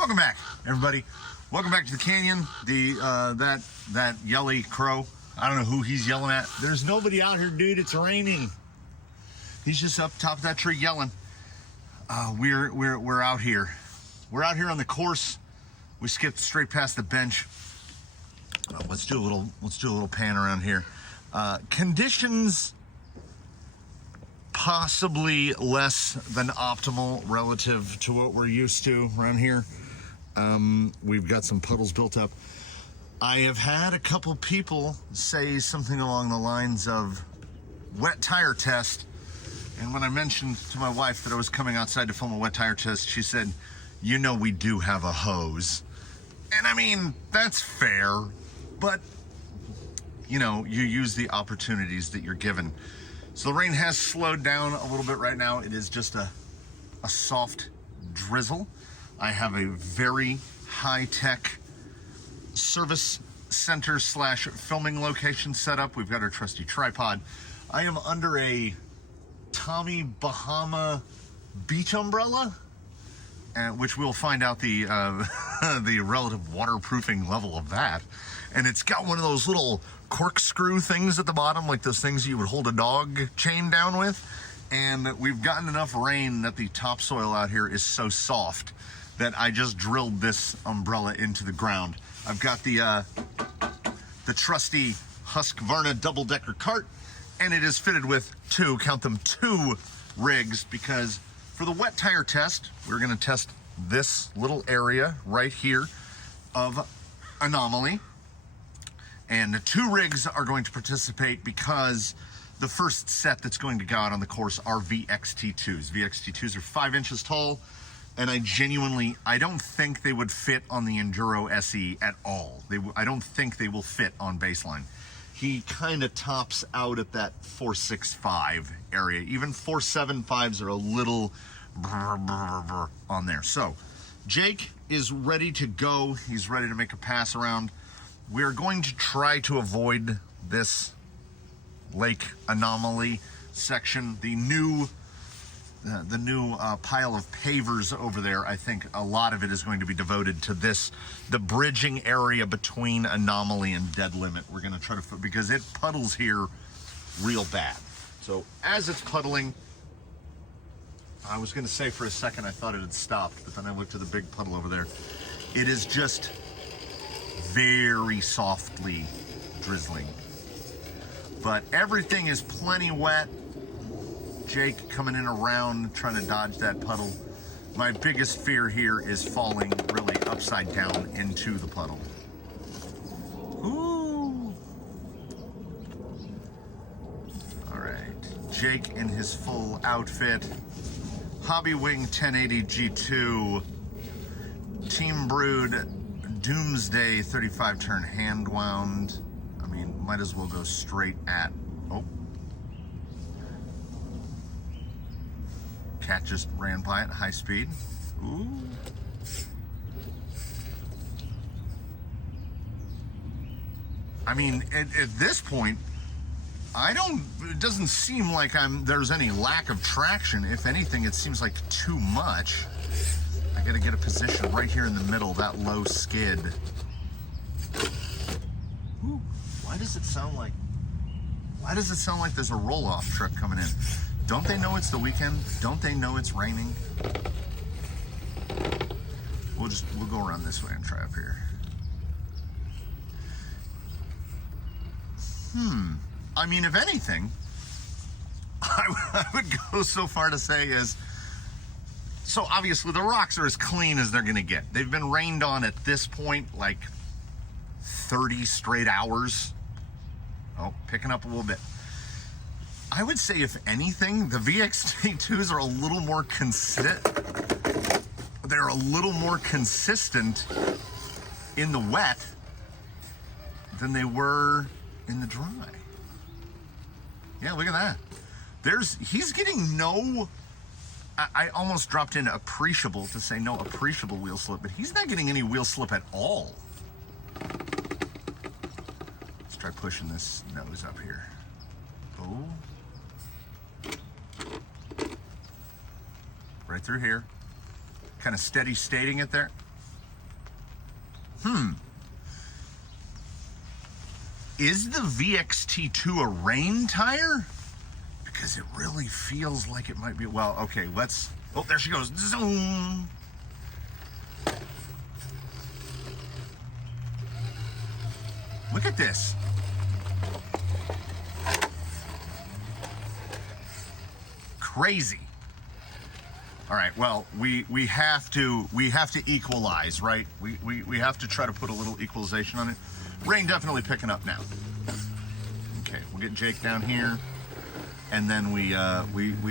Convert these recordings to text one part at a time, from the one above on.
Welcome back, everybody. Welcome back to the canyon. That yelly crow. I don't know who he's yelling at. There's nobody out here, dude. It's raining. He's just up top of that tree yelling. We're out here. We're out here on the course. We skipped straight past the bench. Let's do a little pan around here. Conditions possibly less than optimal relative to what we're used to around here. We've got some puddles built up. I have had a couple people say something along the lines of wet tire test. And when I mentioned to my wife that I was coming outside to film a wet tire test, she said, you know, we do have a hose. And I mean, that's fair, but you know, you use the opportunities that you're given. So the rain has slowed down a little bit right now. It is just a soft drizzle. I have a very high-tech service center / filming location set up. We've got our trusty tripod. I am under a Tommy Bahama beach umbrella, which we'll find out the the relative waterproofing level of that. And it's got one of those little corkscrew things at the bottom, like those things you would hold a dog chain down with. And we've gotten enough rain that the topsoil out here is so soft that I just drilled this umbrella into the ground. I've got the trusty Husqvarna double-decker cart, and it is fitted with two rigs, because for the wet tire test, we're gonna test this little area right here of anomaly. And the 2 rigs are going to participate because the first set that's going to go out on the course are VXT2s. VXT2s are 5 inches tall, and I don't think they would fit on the Enduro SE at all. I don't think they will fit on baseline. He kind of tops out at that 465 area. Even 475s are a little on there. So Jake is ready to go. He's ready to make a pass around. We're going to try to avoid this lake anomaly section. The new pile of pavers over there, I think a lot of it is going to be devoted to the bridging area between anomaly and dead limit. We're going to try to, because it puddles here real bad. So as it's puddling, I was going to say for a second I thought it had stopped, but then I looked at the big puddle over there. It is just very softly drizzling, but everything is plenty wet. Jake coming in around trying to dodge that puddle. My biggest fear here is falling really upside down into the puddle. Ooh. All right, Jake in his full outfit. Hobby Wing 1080 G2, Team Brood Doomsday 35 turn hand wound. I mean, might as well go straight at, oh. Cat just ran by at high speed. Ooh. I mean, at this point, it doesn't seem like there's any lack of traction. If anything, it seems like too much. I gotta get a position right here in the middle, that low skid. Ooh, why does it sound like there's a roll-off truck coming in? Don't they know it's the weekend? Don't they know it's raining? We'll go around this way and try up here. I mean, if anything, I would go so far to say so obviously the rocks are as clean as they're gonna get. They've been rained on at this point like 30 straight hours. Oh, picking up a little bit. I would say, if anything, the VXT2s are a little more they're a little more consistent in the wet than they were in the dry. Yeah, look at that. He's getting no, I almost dropped in appreciable to say no appreciable wheel slip, but he's not getting any wheel slip at all. Let's try pushing this nose up here. Oh. Right through here. Kind of steady stating it there. Is the VXT2 a rain tire? Because it really feels like it might be. Well, okay, let's. Oh, there she goes. Zoom. Look at this. Crazy. All right, well, we have to equalize, right? We have to try to put a little equalization on it. Rain definitely picking up now. Okay, we'll get Jake down here, and then we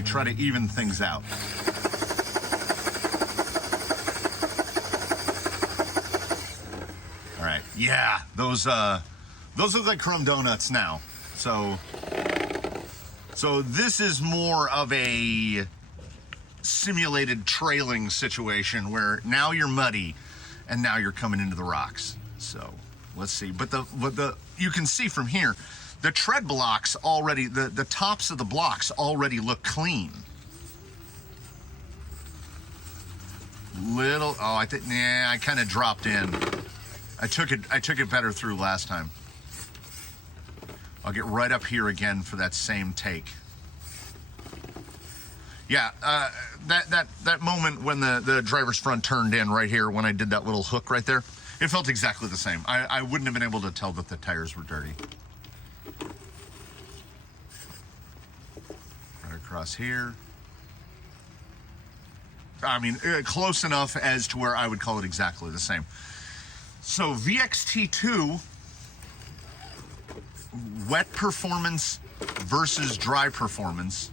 try to even things out. All right, yeah, those look like crumb donuts now. So this is more of a simulated trailing situation where now you're muddy and now you're coming into the rocks. So let's see. But the you can see from here, the tread blocks already, the tops of the blocks already look clean. I kind of dropped in. I took it better through last time. I'll get right up here again for that same take. Yeah, that moment when the driver's front turned in right here, when I did that little hook right there, it felt exactly the same. I wouldn't have been able to tell that the tires were dirty. Right across here. I mean, close enough as to where I would call it exactly the same. So VXT2, wet performance versus dry performance.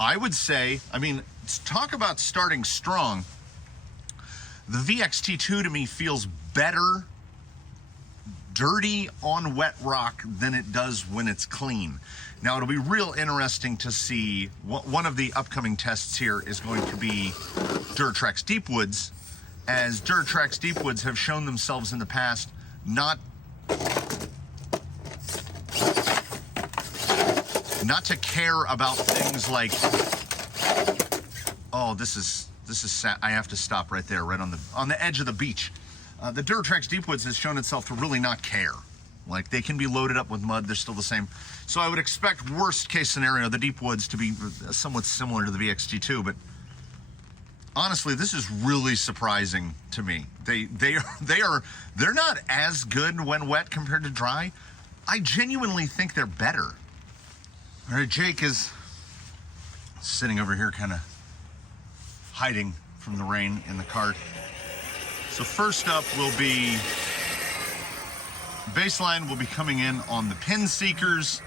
I would say, I mean, talk about starting strong. The VXT2 to me feels better dirty on wet rock than it does when it's clean. Now, it'll be real interesting to see. One of the upcoming tests here is going to be Duratrax Deep Woods, as Duratrax Deep Woods have shown themselves in the past not to care about things like, oh, this is sad. I have to stop right there, right on the edge of the beach. The Duratrax Deep Woods has shown itself to really not care. Like, they can be loaded up with mud, they're still the same. So I would expect, worst case scenario, the Deep Woods to be somewhat similar to the VXT2, but honestly, this is really surprising to me. They're not as good when wet compared to dry. I genuinely think they're better. All right, Jake is sitting over here kind of hiding from the rain in the cart. So first up will be, baseline will be coming in on the pin seekers.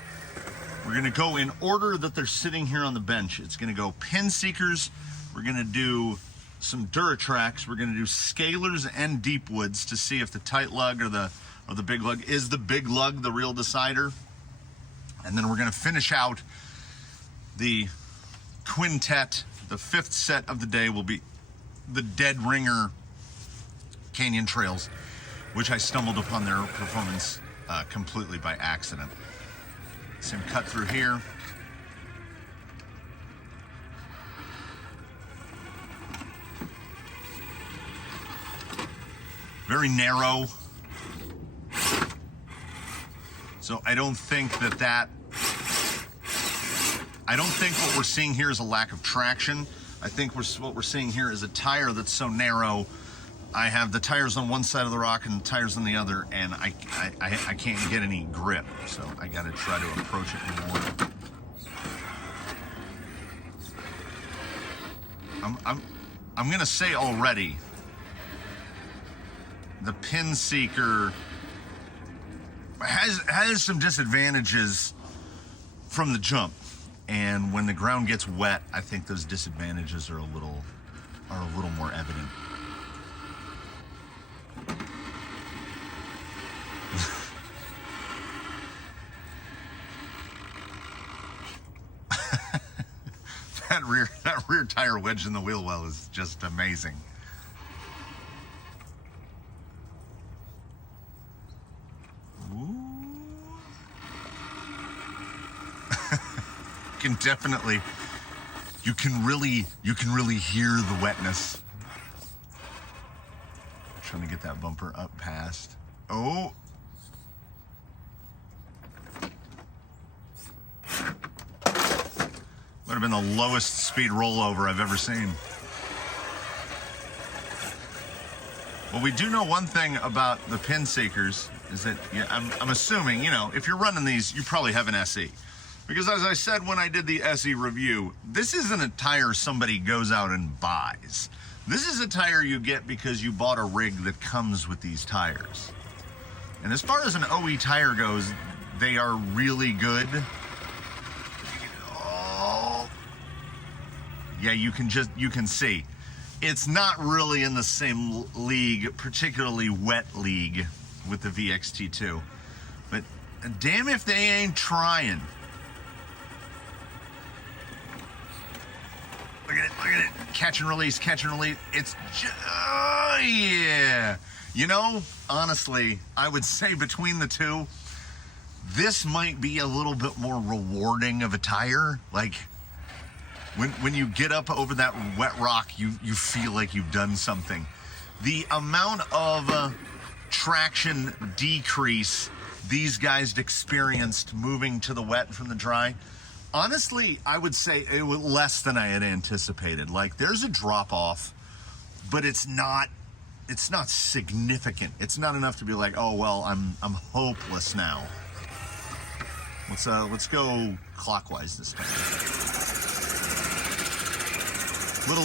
We're gonna go in order that they're sitting here on the bench. It's gonna go pin seekers. We're gonna do some Duratrax. We're gonna do Scalers and Deep Woods to see if the tight lug or the big lug, is the big lug the real decider? And then we're gonna finish out the quintet. The fifth set of the day will be the Dead Ringer Canyon Trails, which I stumbled upon their performance completely by accident. Same cut through here. Very narrow. So I don't think what we're seeing here is a lack of traction. I think what we're seeing here is a tire that's so narrow. I have the tires on one side of the rock and the tires on the other, and I can't get any grip. So I got to try to approach it more. I'm gonna say already, the pin seeker has some disadvantages from the jump, and when the ground gets wet, I think those disadvantages are a little more evident. that rear tire wedge in the wheel well is just amazing. You can really hear the wetness. Trying to get that bumper up past. Oh. Would have been the lowest speed rollover I've ever seen. Well, we do know one thing about the pin seekers is that, yeah, I'm assuming, you know, if you're running these, you probably have an SE. Because as I said when I did the SE review, this isn't a tire somebody goes out and buys. This is a tire you get because you bought a rig that comes with these tires. And as far as an OE tire goes, they are really good. Oh. Yeah, you can see. It's not really in the same league, particularly wet league with the VXT2. But damn if they ain't trying. Look at it, look at it. Catch and release, catch and release. It's just, oh yeah. You know, honestly, I would say between the two, this might be a little bit more rewarding of a tire. Like, when you get up over that wet rock, you feel like you've done something. The amount of traction decrease these guys experienced moving to the wet from the dry, honestly, I would say it was less than I had anticipated. Like, there's a drop off, but it's not significant. It's not enough to be like, oh well, I'm hopeless now. Let's go clockwise this time. Little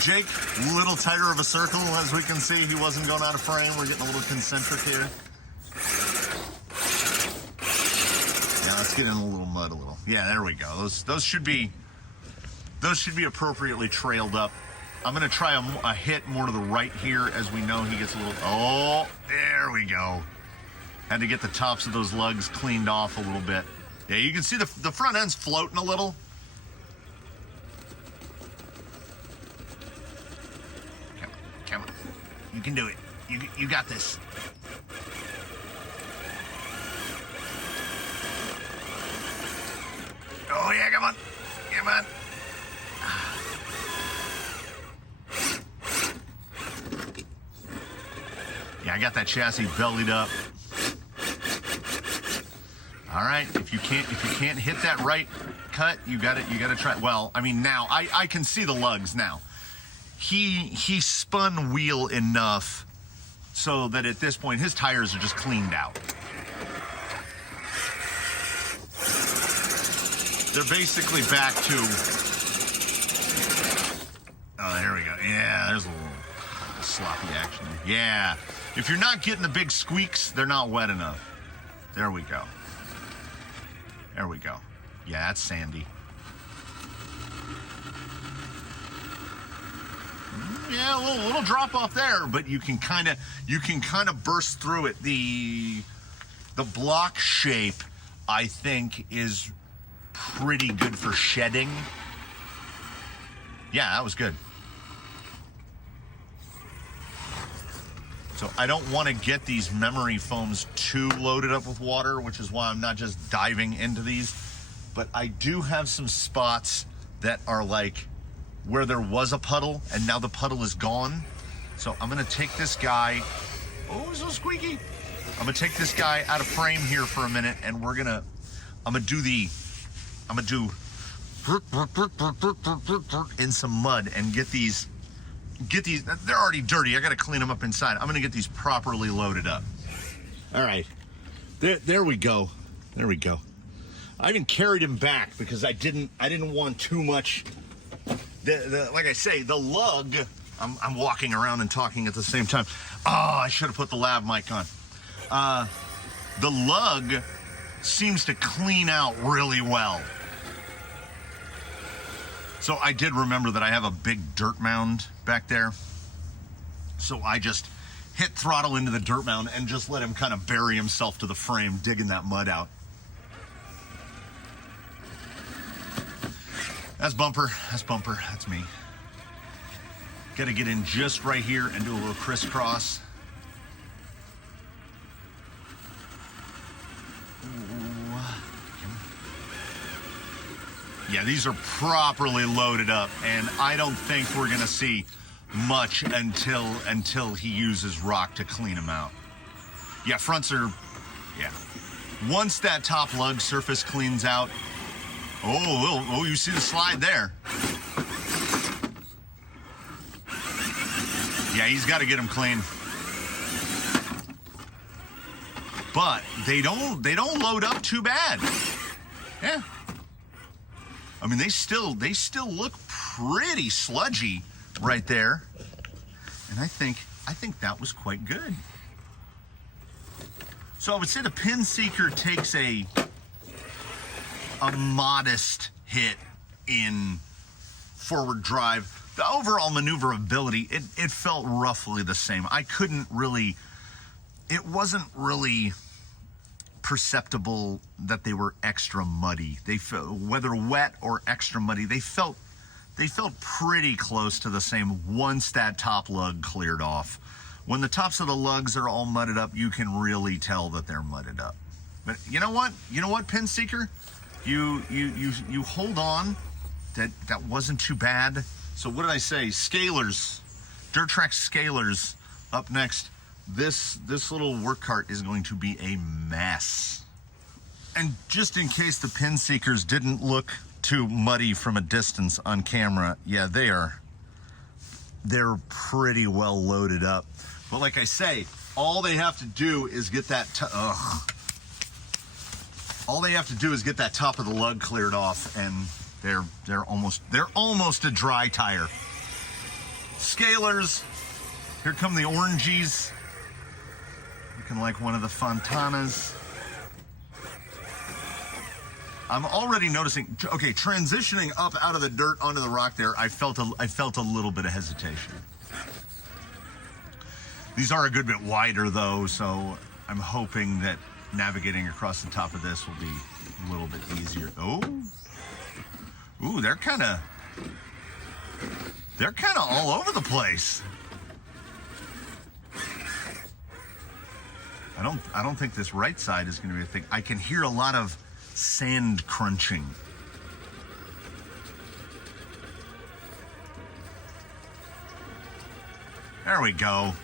Jake, little tighter of a circle, as we can see. He wasn't going out of frame. We're getting a little concentric here. Yeah, let's get in a little mud a little. Yeah, there we go. Those should be appropriately trailed up. I'm gonna try a hit more to the right here, as we know he gets a little. Oh, there we go. Had to get the tops of those lugs cleaned off a little bit. Yeah, you can see the front end's floating a little. Come on. You can do it. You got this. Oh yeah, come on. Come on. Yeah, I got that chassis bellied up. All right, if you can't hit that right cut, you gotta try. Well, I mean, now I can see the lugs now. He spun wheel enough so that at this point his tires are just cleaned out. They're basically back to, oh, there we go. Yeah, there's a little sloppy action. Yeah, if you're not getting the big squeaks, they're not wet enough. There we go. There we go. Yeah, that's sandy. Yeah, a little drop off there, but you can kind of burst through it. The block shape, I think, is pretty good for shedding. Yeah, that was good. So I don't want to get these memory foams too loaded up with water, which is why I'm not just diving into these. But I do have some spots that are like where there was a puddle and now the puddle is gone. So I'm gonna take this guy, oh, so squeaky. I'm gonna take this guy out of frame here for a minute, and I'm gonna do in some mud and get these, they're already dirty. I gotta clean them up inside. I'm gonna get these properly loaded up. All right, there we go. There we go. I even carried him back because I didn't want too much. Like I say, the lug, I'm walking around and talking at the same time. Oh, I should have put the lav mic on. The lug seems to clean out really well. So I did remember that I have a big dirt mound back there. So I just hit throttle into the dirt mound and just let him kind of bury himself to the frame, digging that mud out. That's bumper, that's me. Gotta get in just right here and do a little crisscross. Ooh. Yeah, these are properly loaded up, and I don't think we're gonna see much until he uses rock to clean them out. Yeah, fronts are, yeah. Once that top lug surface cleans out, oh, you see the slide there. Yeah, he's got to get them clean. But they don't load up too bad. Yeah. I mean, they still look pretty sludgy right there. And I think that was quite good. So I would say the Pin Seeker takes a modest hit in forward drive. The overall maneuverability, it felt roughly the same. It wasn't really perceptible that they were extra muddy. They felt, whether wet or extra muddy, they felt pretty close to the same once that top lug cleared off. When the tops of the lugs are all mudded up, you can really tell that they're mudded up. But you know what? Pin Seeker? You hold on. That wasn't too bad. So what did I say? Scalers. Duratrax Scalers up next. This little work cart is going to be a mess. And just in case the Pin Seekers didn't look too muddy from a distance on camera, yeah, they're pretty well loaded up. But like I say, all they have to do is get that top of the lug cleared off, and they're almost a dry tire. Scalers, here come the orangies. Looking like one of the Fontanas. I'm already noticing, okay, transitioning up out of the dirt onto the rock there, I felt a little bit of hesitation. These are a good bit wider though, so I'm hoping that navigating across the top of this will be a little bit easier. Ooh, they're kind of all over the place. I don't think this right side is going to be a thing. I can hear a lot of sand crunching. There we go.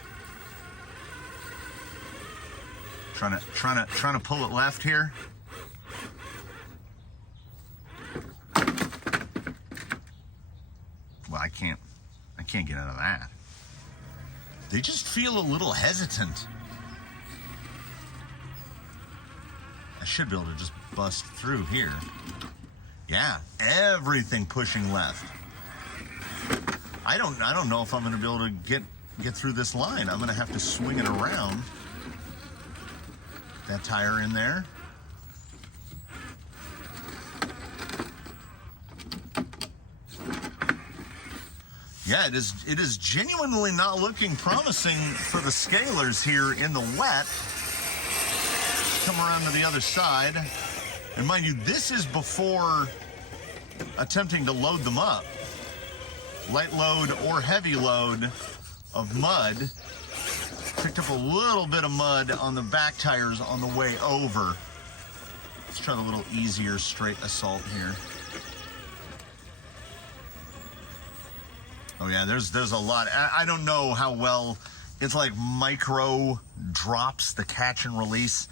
Trying to pull it left here. Well, I can't get out of that. They just feel a little hesitant. I should be able to just bust through here. Yeah, everything pushing left. I don't know if I'm going to be able to get through this line. I'm going to have to swing it around. That tire in there. Yeah, it is genuinely not looking promising for the Scalers here in the wet. Come around to the other side. And mind you, this is before attempting to load them up. Light load or heavy load of mud. Picked up a little bit of mud on the back tires on the way over. Let's try a little easier straight assault here. Oh yeah, there's a lot. I don't know how well, it's like micro drops, the catch and release.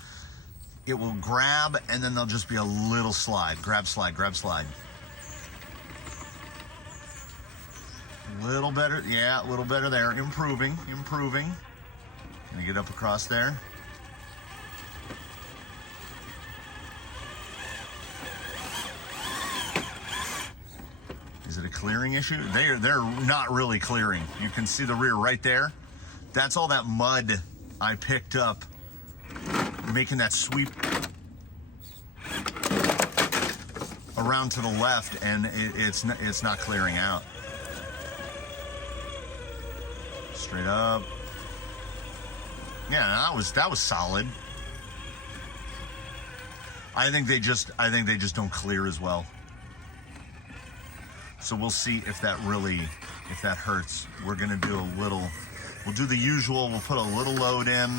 It will grab and then there'll just be a little slide. Grab, slide, grab, slide. A little better, yeah, a little better there. Improving. Gonna get up across there. Is it a clearing issue? They're not really clearing. You can see the rear right there. That's all that mud I picked up, making that sweep around to the left, and it's not clearing out. Straight up. Yeah, that was solid. I think they just don't clear as well. So we'll see if that hurts. We're gonna do we'll do the usual, we'll put a little load in.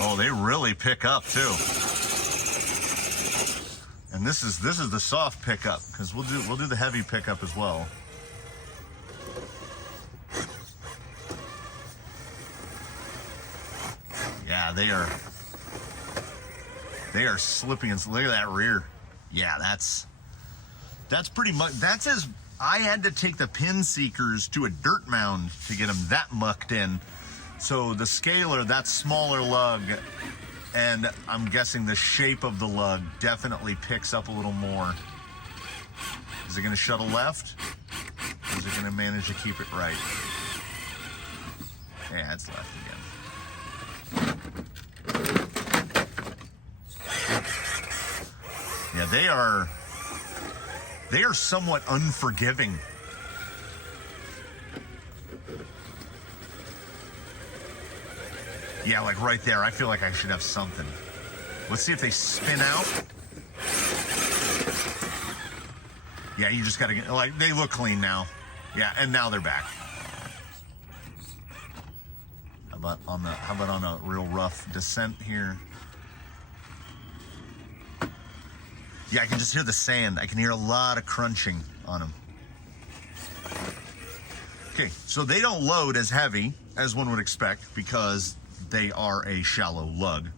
Oh, they really pick up too. And this is the soft pickup, because we'll do the heavy pickup as well. Yeah, they are slipping, and look at that rear. Yeah, that's pretty much, that's as, I had to take the pin seekers to a dirt mound to get them that mucked in. So the Scaler, that smaller lug, and I'm guessing the shape of the lug definitely picks up a little more. Is it going to shuttle left? Or is it going to manage to keep it right? Yeah, it's left again. Yeah, they are somewhat unforgiving. Yeah, like right there, I feel like I should have something. Let's see if they spin out. Yeah, you just gotta get, like, they look clean now. Yeah, and now they're back. How about on a real rough descent here? Yeah, I can just hear the sand. I can hear a lot of crunching on them. Okay, so they don't load as heavy as one would expect because they are a shallow lug.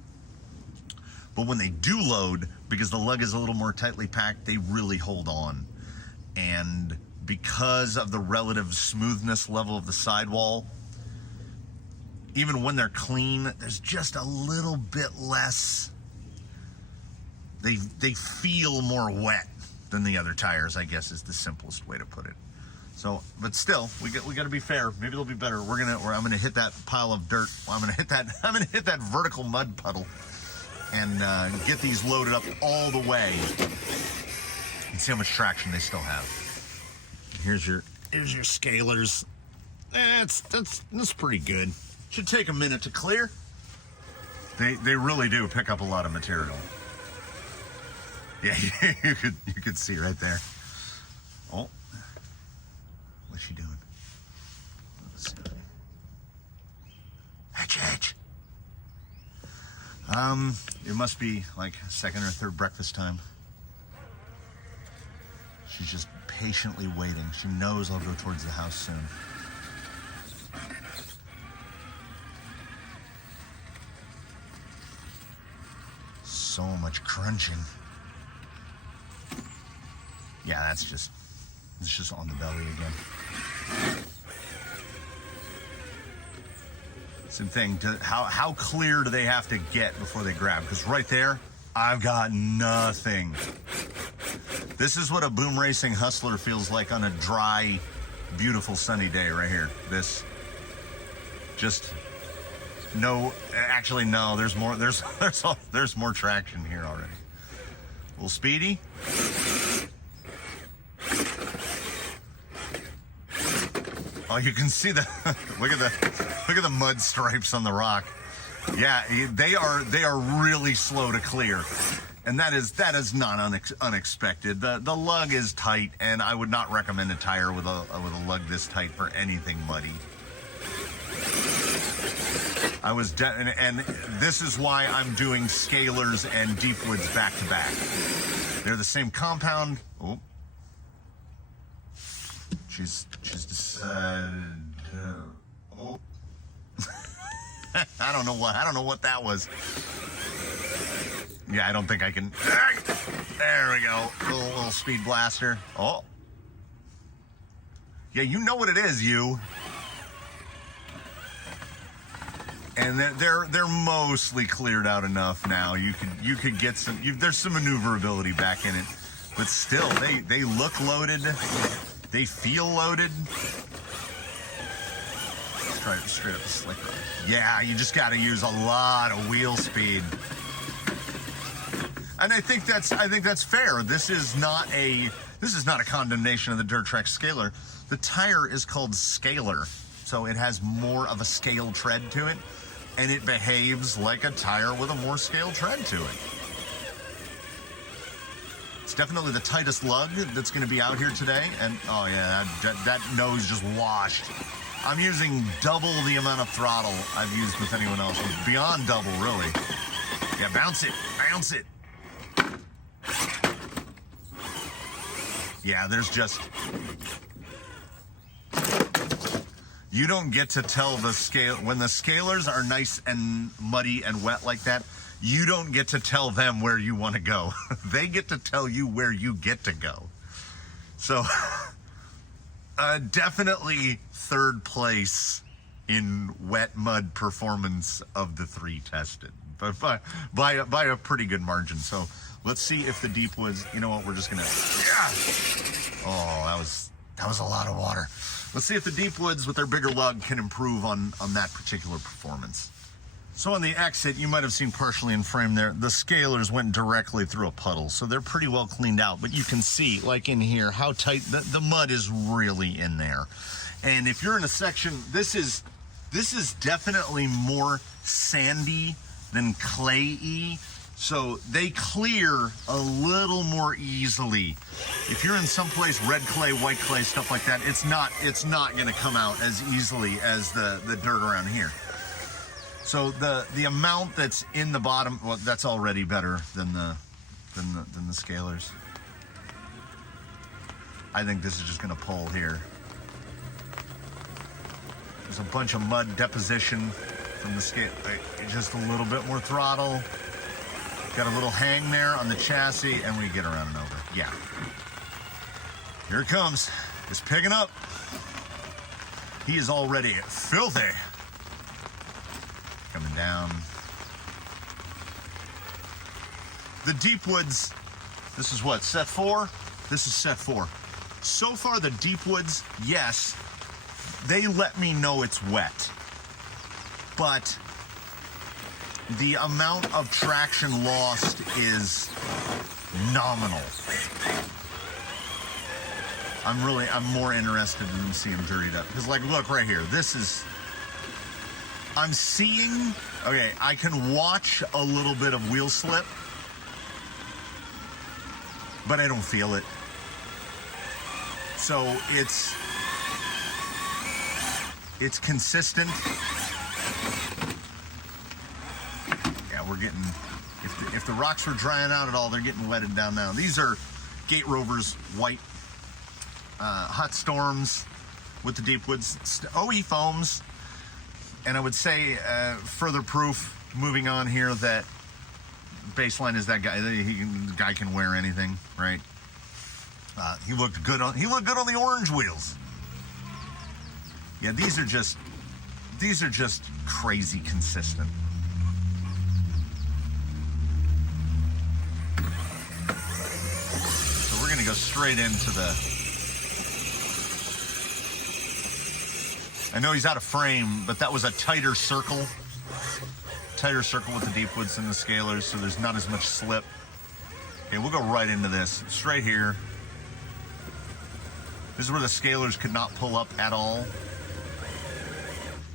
But when they do load, because the lug is a little more tightly packed, they really hold on. And because of the relative smoothness level of the sidewall, even when they're clean, there's just a little bit less. They feel more wet than the other tires, I guess, is the simplest way to put it. So, but still, we got to be fair. Maybe they'll be better. I'm gonna hit that pile of dirt. I'm gonna hit that vertical mud puddle, and get these loaded up all the way, and see how much traction they still have. Here's your Scalers. That's pretty good. Should take a minute to clear. They really do pick up a lot of material. Yeah, you could see right there. Oh. What's she doing? Hedge. It must be like second or third breakfast time. She's just patiently waiting. She knows I'll go towards the house soon. So much crunching. Yeah, it's just on the belly again. Same thing. How clear do they have to get before they grab? Because right there, I've got nothing. This is what a boom racing hustler feels like on a dry, beautiful sunny day right here. This just no. Actually, no. There's more. There's more traction here already. A little speedy. Oh, you can see the look at the mud stripes on the rock. Yeah, they are really slow to clear, and that is not unexpected. The lug is tight, and I would not recommend a tire with a lug this tight for anything muddy. And this is why I'm doing Scalers and Deep Woods back to back. They're the same compound. Oh. She's decided. Oh, I don't know what that was. Yeah, I don't think I can. There we go. Little speed blaster. Oh, yeah, you know what it is, you. And they're mostly cleared out enough now. You could get some. There's some maneuverability back in it, but still, they look loaded. They feel loaded. Let's try it straight up the slicker. Yeah, you just got to use a lot of wheel speed. And I think that's fair. This is not a condemnation of the Duratrax Scaler. The tire is called Scaler, so it has more of a scale tread to it, and it behaves like a tire with a more scale tread to it. It's definitely the tightest lug that's going to be out here today. And oh yeah, that nose just washed. I'm using double the amount of throttle I've used with anyone else. Beyond double, really. Yeah, bounce it. Yeah, there's just... You don't get to tell the scale... When the scalers are nice and muddy and wet like that, you don't get to tell them where you want to go. They get to tell you where you get to go. So, definitely third place in wet mud performance of the 3 tested, but by a pretty good margin. So let's see if the Deep Woods, you know what, we're just gonna, yeah. Oh, that was a lot of water. Let's see if the Deep Woods with their bigger lug can improve on that particular performance. So on the exit, you might have seen partially in frame there, the scalers went directly through a puddle, so they're pretty well cleaned out, but you can see, like in here, how tight the mud is really in there. And if you're in a section, this is definitely more sandy than clayey, so they clear a little more easily. If you're in some place red clay, white clay, stuff like that, it's not going to come out as easily as the dirt around here. So the amount that's in the bottom, well, that's already better than the scalers. I think this is just going to pull here. There's a bunch of mud deposition from the scale. Just a little bit more throttle. Got a little hang there on the chassis, and we get around and over. Yeah. Here it comes. It's picking up. He is already filthy. Coming down. The Deep Woods, this is what, set 4? This is set 4. So far, the Deep Woods, yes, they let me know it's wet, but the amount of traction lost is nominal. I'm more interested in seeing them dirtied up. Because, like, look right here. I'm seeing, okay, I can watch a little bit of wheel slip, but I don't feel it. So it's consistent. Yeah, we're getting, if the rocks were drying out at all, they're getting wetted down now. These are Gate Rovers white hot storms with the Deep Woods OE foams. And I would say further proof, moving on here, that Baseline is that guy. The guy can wear anything, right? He looked good on the orange wheels. Yeah, these are just crazy consistent. So we're gonna go straight into the. I know he's out of frame, but that was a tighter circle with the Deep Woods and the scalers, so there's not as much slip. Okay, we'll go right into this, straight here. This is where the scalers could not pull up at all.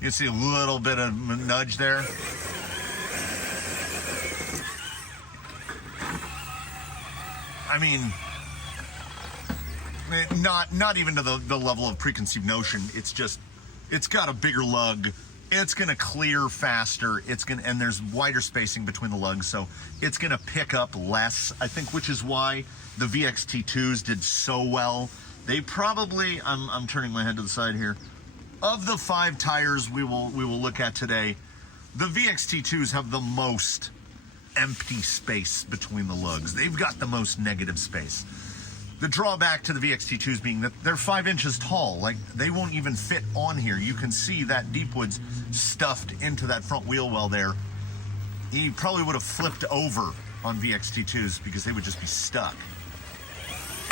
You can see a little bit of nudge there. I mean, not even to the level of preconceived notion. It's got a bigger lug. It's gonna clear faster. And there's wider spacing between the lugs, so it's gonna pick up less, I think, which is why the VXT2s did so well. They probably, I'm turning my head to the side here. Of the 5 tires we will look at today, the VXT2s have the most empty space between the lugs. They've got the most negative space. The drawback to the VXT2s being that they're 5 inches tall. Like, they won't even fit on here. You can see that Deep Woods stuffed into that front wheel well there. He probably would have flipped over on VXT2s because they would just be stuck.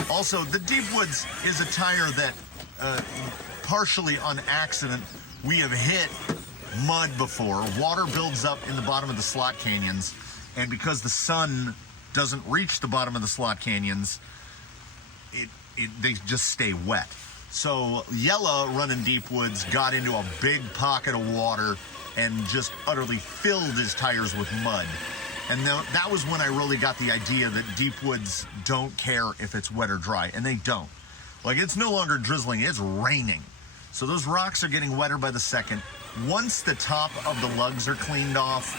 Also, the Deep Woods is a tire that, partially on accident, we have hit mud before. Water builds up in the bottom of the slot canyons, and because the sun doesn't reach the bottom of the slot canyons, they just stay wet. So Yella, running Deep Woods, got into a big pocket of water and just utterly filled his tires with mud. And that was when I really got the idea that Deep Woods don't care if it's wet or dry, and they don't. Like, it's no longer drizzling, it's raining. So those rocks are getting wetter by the second. Once the top of the lugs are cleaned off,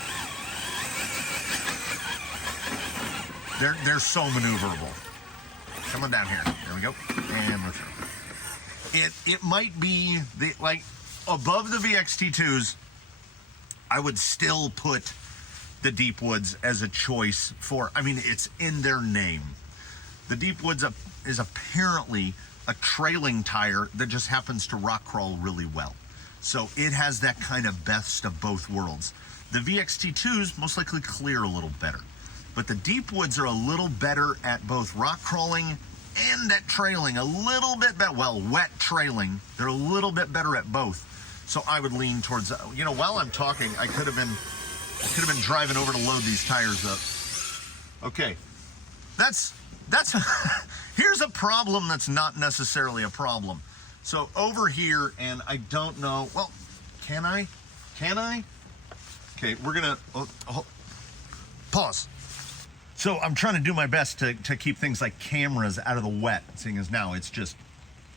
they're so maneuverable. Come on down here. There we go. And let's go. It might be the, like, above the VXT2s, I would still put the Deep Woods as a choice for, I mean, it's in their name. The Deep Woods is apparently a trailing tire that just happens to rock crawl really well. So it has that kind of best of both worlds. The VXT2s most likely clear a little better, but the Deep Woods are a little better at both rock crawling and at trailing, a little bit better. Well, wet trailing, they're a little bit better at both. So I would lean towards, you know, while I'm talking, I could have been driving over to load these tires up. Okay, that's here's a problem that's not necessarily a problem. So over here, and I don't know, well, can I? Okay, we're gonna, pause. So I'm trying to do my best to keep things like cameras out of the wet, seeing as now it's just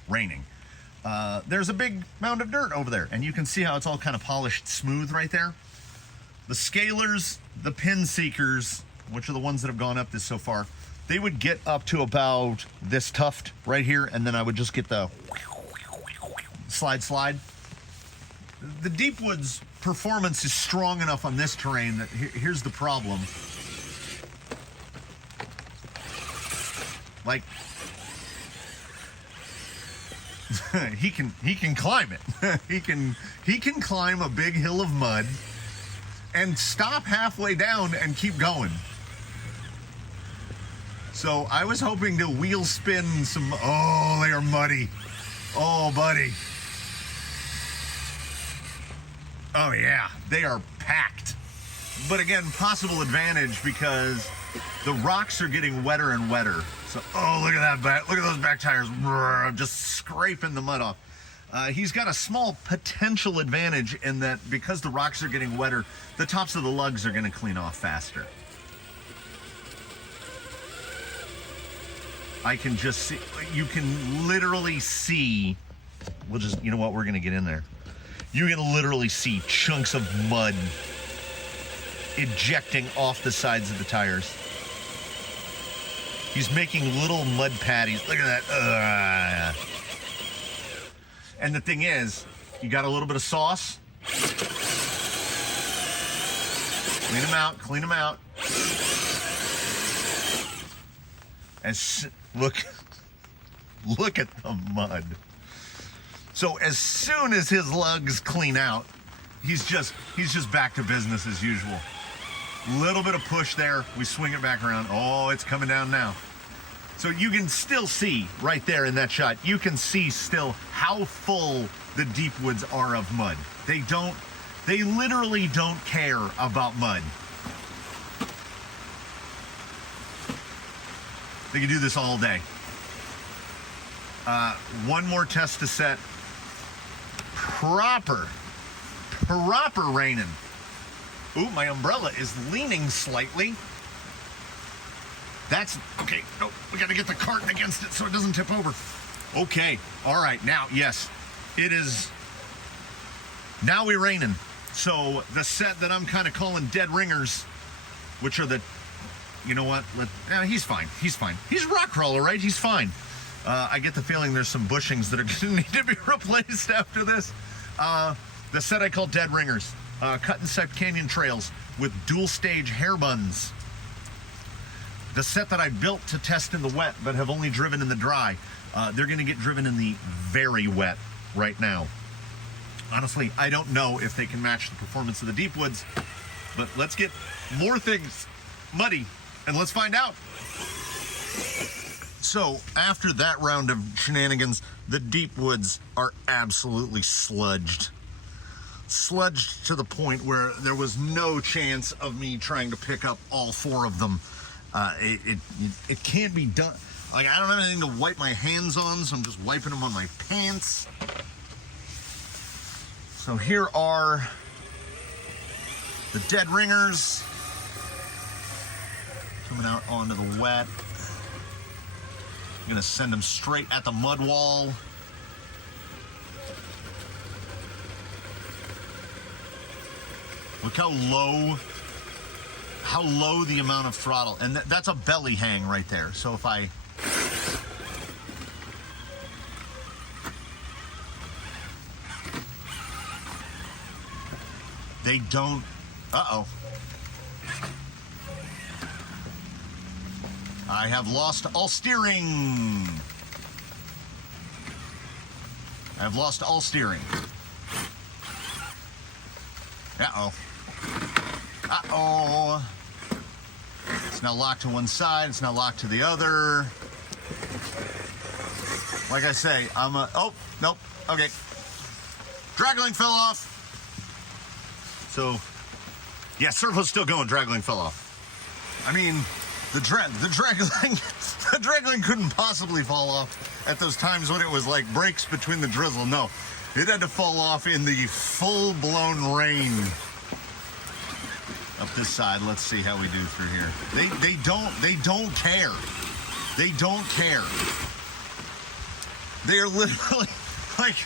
raining. There's a big mound of dirt over there, and you can see how it's all kind of polished smooth right there. The Scalers, the Pin Seekers, which are the ones that have gone up this so far, they would get up to about this tuft right here, and then I would just get the slide. The Deep Woods performance is strong enough on this terrain that here's the problem. Like, he can climb it. he can climb a big hill of mud and stop halfway down and keep going. So I was hoping to wheel spin some. Oh, they are muddy. Oh, buddy. Oh yeah, they are packed. But again, possible advantage because the rocks are getting wetter and wetter. So, oh, look at that back. Look at those back tires. Just scraping the mud off. He's got a small potential advantage in that because the rocks are getting wetter, the tops of the lugs are going to clean off faster. I can just see, you can literally see, we'll just, you know what, we're going to get in there. You can literally see chunks of mud ejecting off the sides of the tires. He's making little mud patties. Look at that. And the thing is, you got a little bit of sauce. Clean them out. Look at the mud. So as soon as his lugs clean out, he's just back to business as usual. Little bit of push there, we swing it back around. Oh, it's coming down now. So you can still see right there in that shot, you can see still how full the Deep Woods are of mud. They literally don't care about mud. They can do this all day. One more test to set. Proper raining. Ooh, my umbrella is leaning slightly. That's, okay, no, we gotta get the cart against it so it doesn't tip over. Okay, all right, now, yes, it is, now we're raining. So the set that I'm kind of calling dead ringers, which are the, you know what, he's fine. He's a rock crawler, right? He's fine. I get the feeling there's some bushings that are gonna need to be replaced after this. The set I call dead ringers. Cut and set canyon trails with dual stage hair buns. The set that I built to test in the wet but have only driven in the dry, they're going to get driven in the very wet right now. Honestly, I don't know if they can match the performance of the Deep Woods, but let's get more things muddy and let's find out. So after that round of shenanigans, the Deep Woods are absolutely sludged to the point where there was no chance of me trying to pick up all four of them. It can't be done. Like, I don't have anything to wipe my hands on, so I'm just wiping them on my pants. So here are the dead ringers coming out onto the wet. I'm gonna send them straight at the mud wall. Look how low the amount of throttle, and that's a belly hang right there. So if I They don't, uh-oh. I have lost all steering. I've lost all steering. Uh-oh. Uh-oh. It's now locked to one side. It's now locked to the other. Like I say, oh, nope. Okay. Dragline fell off. So, yeah, servo's still going. Dragline fell off. I mean, the dragline couldn't possibly fall off at those times when it was like breaks between the drizzle. No, it had to fall off in the full-blown rain. Up this side, let's see how we do through here. They don't care. They don't care. They are literally like,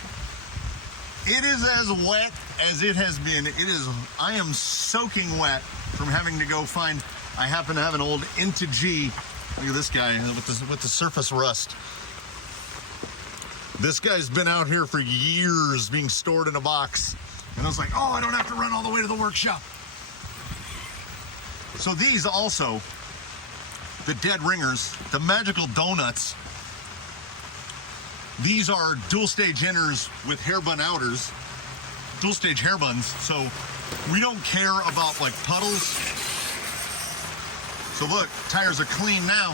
it is as wet as it has been. I am soaking wet from having to go find. I happen to have an old Inta G. Look at this guy with the surface rust. This guy's been out here for years being stored in a box. And I was like, oh, I don't have to run all the way to the workshop. So these also, the dead ringers, the magical donuts, these are dual stage inners with hairbun outers, dual stage hairbuns. So we don't care about like puddles. So look, tires are clean now.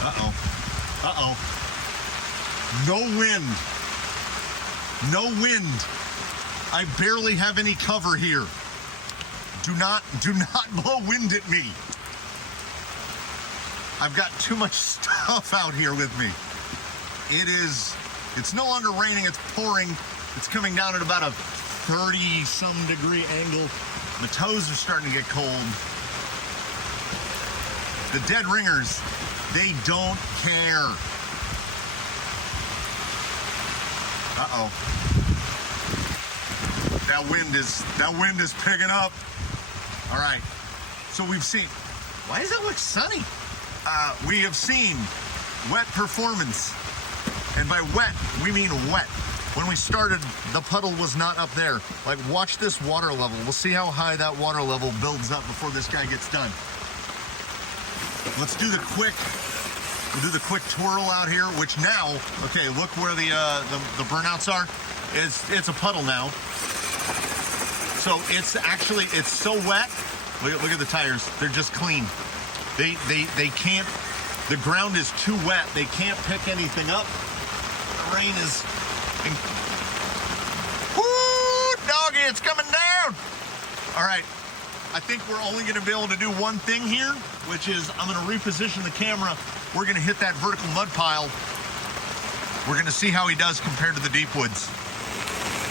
Uh-oh. Uh-oh. No wind. No wind. I barely have any cover here. Do not blow wind at me. I've got too much stuff out here with me. It's no longer raining, it's pouring. It's coming down at about a 30-some degree angle. My toes are starting to get cold. The dead ringers, they don't care. Uh-oh. That wind is picking up. All right. So we've seen, why does it look sunny? We have seen wet performance. And by wet, we mean wet. When we started, the puddle was not up there. Like, watch this water level. We'll see how high that water level builds up before this guy gets done. Let's do the quick twirl out here, which now, okay, look where the burnouts are. It's a puddle now. So it's so wet. Look at the tires. They're just clean. They can't, the ground is too wet. They can't pick anything up. The rain is, whoo, doggy, it's coming down. All right, I think we're only gonna be able to do one thing here, which is I'm gonna reposition the camera. We're gonna hit that vertical mud pile. We're gonna see how he does compared to the Deep Woods.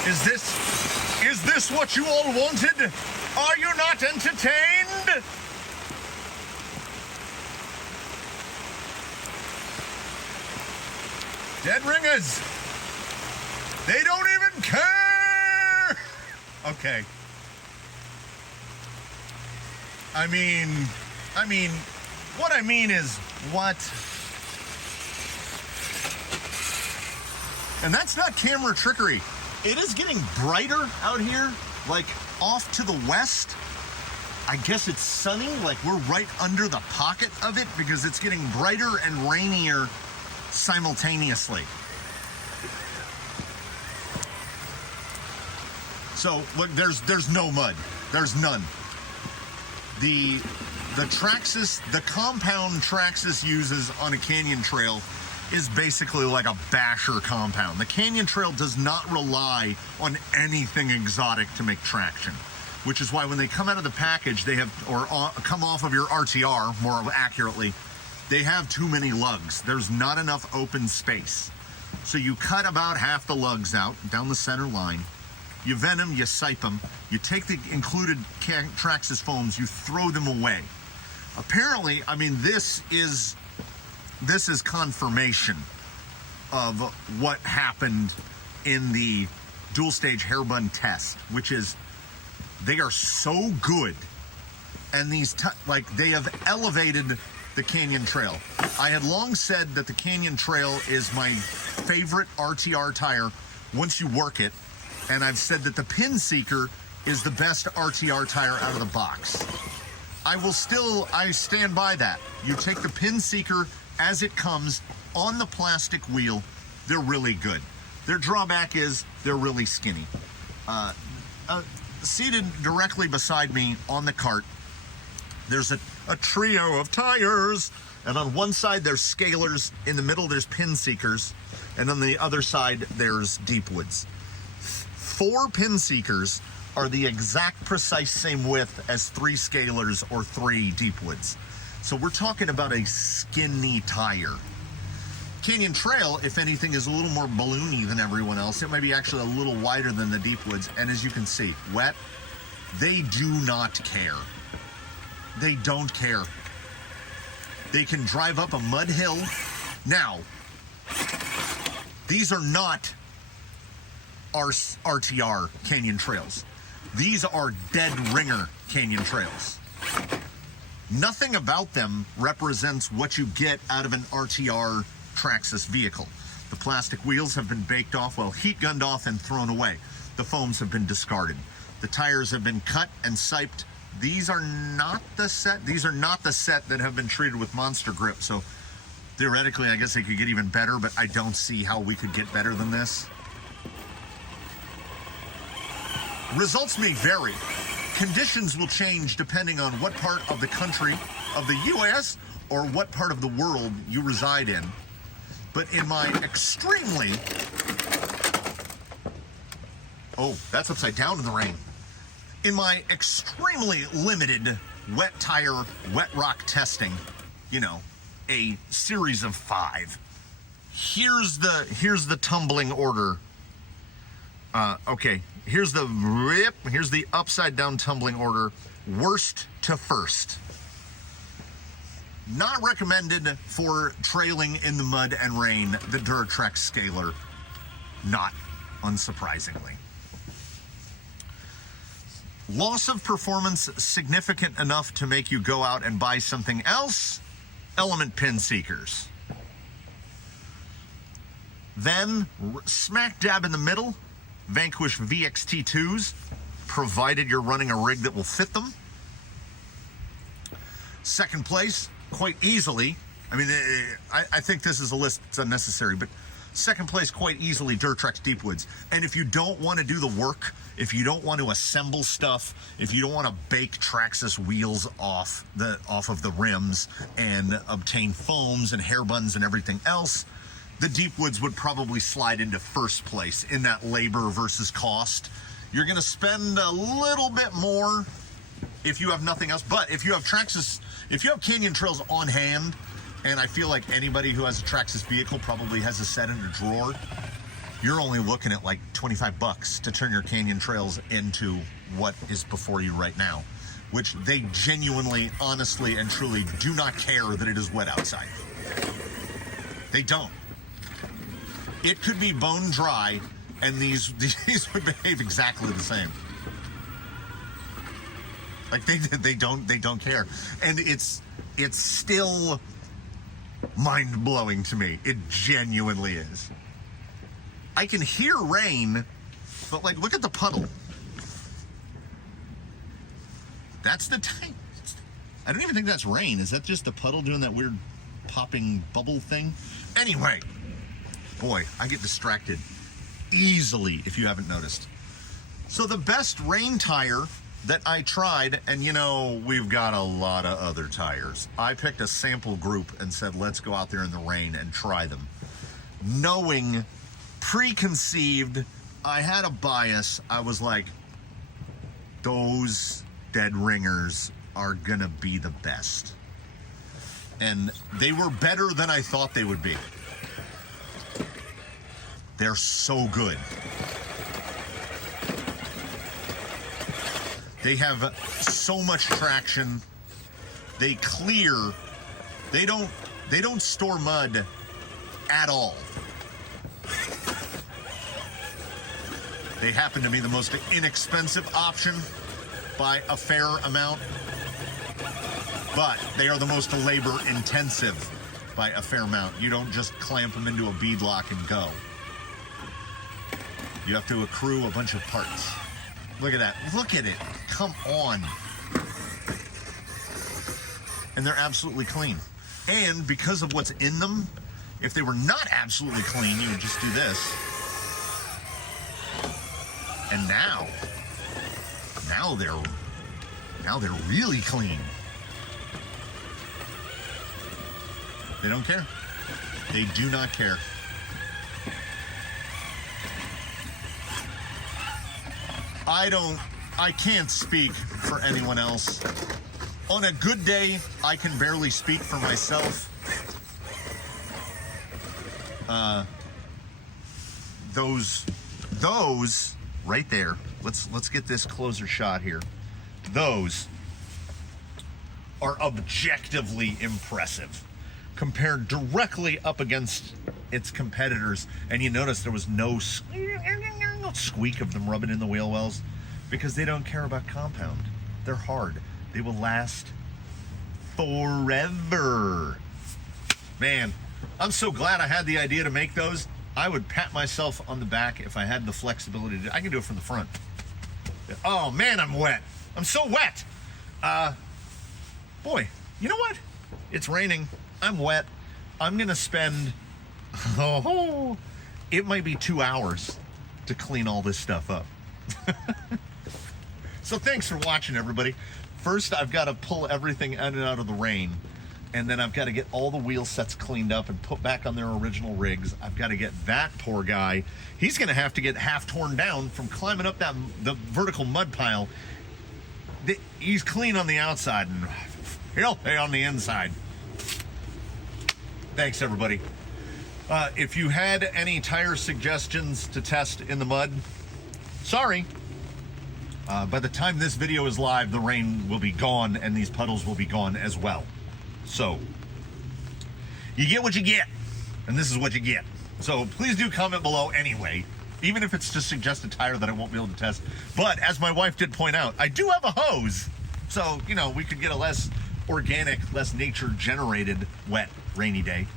Is this what you all wanted? Are you not entertained? Dead ringers. They don't even care. Okay. I mean, what I mean is what? And that's not camera trickery. It is getting brighter out here, like off to the west. I guess it's sunny, like we're right under the pocket of it because it's getting brighter and rainier simultaneously. So look, there's no mud. There's none. The Traxxas, the compound Traxxas uses on a canyon trail is basically like a basher compound. The canyon trail does not rely on anything exotic to make traction, which is why when they come out of the package, they have, or come off of your RTR, more accurately, they have too many lugs. There's not enough open space. So you cut about half the lugs out down the center line. You vent them, you sipe them, you take the included Traxxas foams, you throw them away. Apparently, I mean, this is confirmation of what happened in the dual stage hairbun test, which is they are so good, and these they have elevated the Canyon Trail. I had long said that the Canyon Trail is my favorite RTR tire once you work it, And I've said that the Pin Seeker is the best RTR tire out of the box. I stand by that. You take the Pin Seeker as it comes on the plastic wheel, they're really good. Their drawback is they're really skinny. Seated directly beside me on the cart, there's a trio of tires, and on one side there's Scalers, in the middle there's Pin Seekers, and on the other side there's Deep Woods. 4 Pin Seekers are the exact precise same width as 3 Scalers or 3 Deep Woods. So we're talking about a skinny tire. Canyon Trail, if anything, is a little more balloony than everyone else. It might be actually a little wider than the Deep Woods. And as you can see, Wet, they do not care. They don't care. They can drive up a mud hill. Now, these are not our RTR Canyon Trails. These are dead ringer Canyon Trails. Nothing about them represents what you get out of an RTR Traxxas vehicle. The plastic wheels have been baked off, well, heat gunned off and thrown away. The foams have been discarded. The tires have been cut and siped. These are not the set. These are not the set that have been treated with Monster Grip. So theoretically, I guess they could get even better, but I don't see how we could get better than this. Results may vary. Conditions will change depending on what part of the country, of the U.S., or what part of the world you reside in. But in my extremely... Oh, that's upside down in the rain. In my extremely limited wet tire, wet rock testing, you know, a series of 5. Here's the tumbling order. Okay, here's the upside down tumbling order, worst to first. Not recommended for trailing in the mud and rain, the Duratrax Scaler, not unsurprisingly. Loss of performance significant enough to make you go out and buy something else? Element Pin Seekers. Then, smack dab in the middle, Vanquish VXT2s, provided you're running a rig that will fit them. Second place, quite easily, I mean, I think this is a list that's unnecessary, but second place quite easily, Duratrax Deep Woods. And if you don't want to do the work, if you don't want to assemble stuff, if you don't want to bake Traxxas wheels off of the rims and obtain foams and hair buns and everything else, the Deep Woods would probably slide into first place in that labor versus cost. You're going to spend a little bit more if you have nothing else, but if you have Traxxas, if you have Canyon Trails on hand, and I feel like anybody who has a Traxxas vehicle probably has a set in a drawer, you're only looking at like 25 bucks to turn your Canyon Trails into what is before you right now, which they genuinely, honestly, and truly do not care that it is wet outside. They don't. It could be bone dry, and these would behave exactly the same. Like they don't care, and it's still mind-blowing to me. It genuinely is. I can hear rain, but like, look at the puddle. That's the time. I don't even think that's rain. Is that just a puddle doing that weird popping bubble thing? Anyway, boy, I get distracted easily if you haven't noticed. So the best rain tire that I tried, and you know, we've got a lot of other tires. I picked a sample group and said, let's go out there in the rain and try them. Knowing, preconceived, I had a bias. I was like, those dead ringers are gonna be the best. And they were better than I thought they would be. They're so good. They have so much traction. They clear. They don't store mud at all. They happen to be the most inexpensive option by a fair amount, but they are the most labor intensive by a fair amount. You don't just clamp them into a bead lock and go. You have to accrue a bunch of parts. Look at that. Look at it. Come on. And they're absolutely clean. And because of what's in them, if they were not absolutely clean, you would just do this. And now they're really clean. They don't care. They do not care. I can't speak for anyone else. On a good day, I can barely speak for myself. Those right there. Let's get this closer shot here. Those are objectively impressive compared directly up against its competitors. And you notice there was no squeak of them rubbing in the wheel wells because they don't care about compound. They're hard. They will last forever. Man, I'm so glad I had the idea to make those. I would pat myself on the back if I had the flexibility to. I can do it from the front. Oh man, I'm wet. I'm so wet. Boy, you know what? It's raining. I'm wet. I'm gonna spend, it might be 2 hours to clean all this stuff up. So thanks for watching, everybody. First, I've got to pull everything in and out of the rain, and then I've got to get all the wheel sets cleaned up and put back on their original rigs. I've got to get that poor guy. He's going to have to get half torn down from climbing up the vertical mud pile. He's clean on the outside, and he'll pay on the inside. Thanks, everybody. If you had any tire suggestions to test in the mud, sorry. By the time this video is live, the rain will be gone and these puddles will be gone as well. So, you get what you get, and this is what you get. So please do comment below anyway, even if it's to suggest a tire that I won't be able to test. But as my wife did point out, I do have a hose. So, you know, we could get a less organic, less nature-generated, wet, rainy day.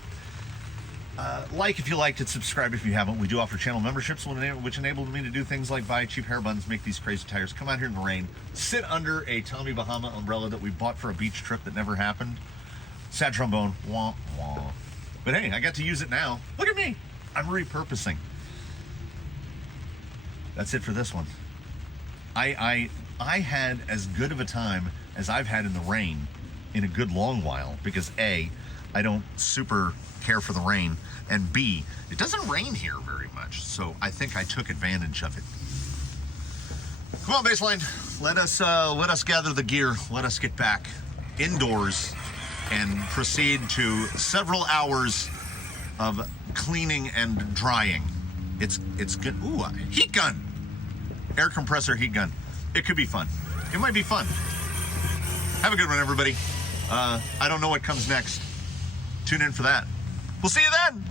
Like if you liked it, subscribe if you haven't. We do offer channel memberships, which enable me to do things like buy cheap hair buns, make these crazy tires, come out here in the rain, sit under a Tommy Bahama umbrella that we bought for a beach trip that never happened. Sad trombone, wah, wah. But hey, I got to use it now. Look at me, I'm repurposing. That's it for this one. I had as good of a time as I've had in the rain in a good long while, because A, I don't super care for the rain, and B, it doesn't rain here very much, so I think I took advantage of it. Come on, Baseline, let us gather the gear, let us get back indoors and proceed to several hours of cleaning and drying. It's good. Ooh, a heat gun, air compressor heat gun. It could be fun. It might be fun. Have a good one, everybody. I don't know what comes next. Tune in for that. We'll see you then.